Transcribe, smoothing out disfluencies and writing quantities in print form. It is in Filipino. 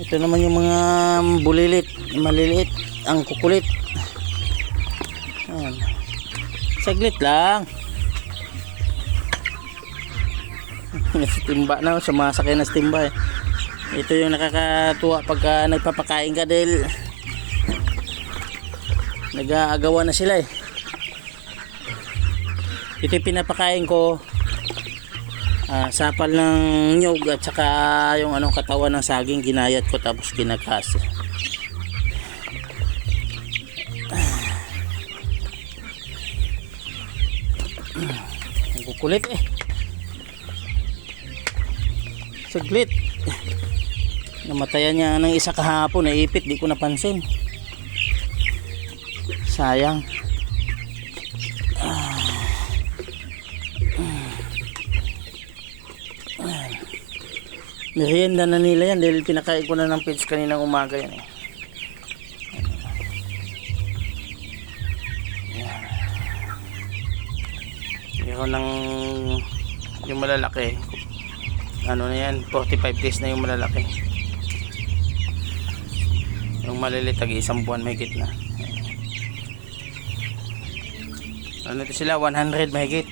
Ito naman yung mga bulilit, maliliit, ang kukulit. Ayan. Saglit lang. Timba na, sumasakay na sa timba eh. Ito yung nakakatuwa pagka nagpapakain ka dahil nag-aagawan na sila eh. Ito yung pinapakain ko, sapal ng nyug at saka yung anong katawan ng saging, ginayat ko tapos ginakas. Ang kukulit eh. Saglit. Namatayan niya ng isa kahapon, naipit, di ko napansin. Sayang. Merienda na nila yan dahil pinakain ko na ng pits kaninang umaga yan eh. Meron ng yung malalaki. Ano na yan, 45 days na yung malalaki. Yung maliliit, isang buwan mahigit na. Ano ito sila, 100 mahigit.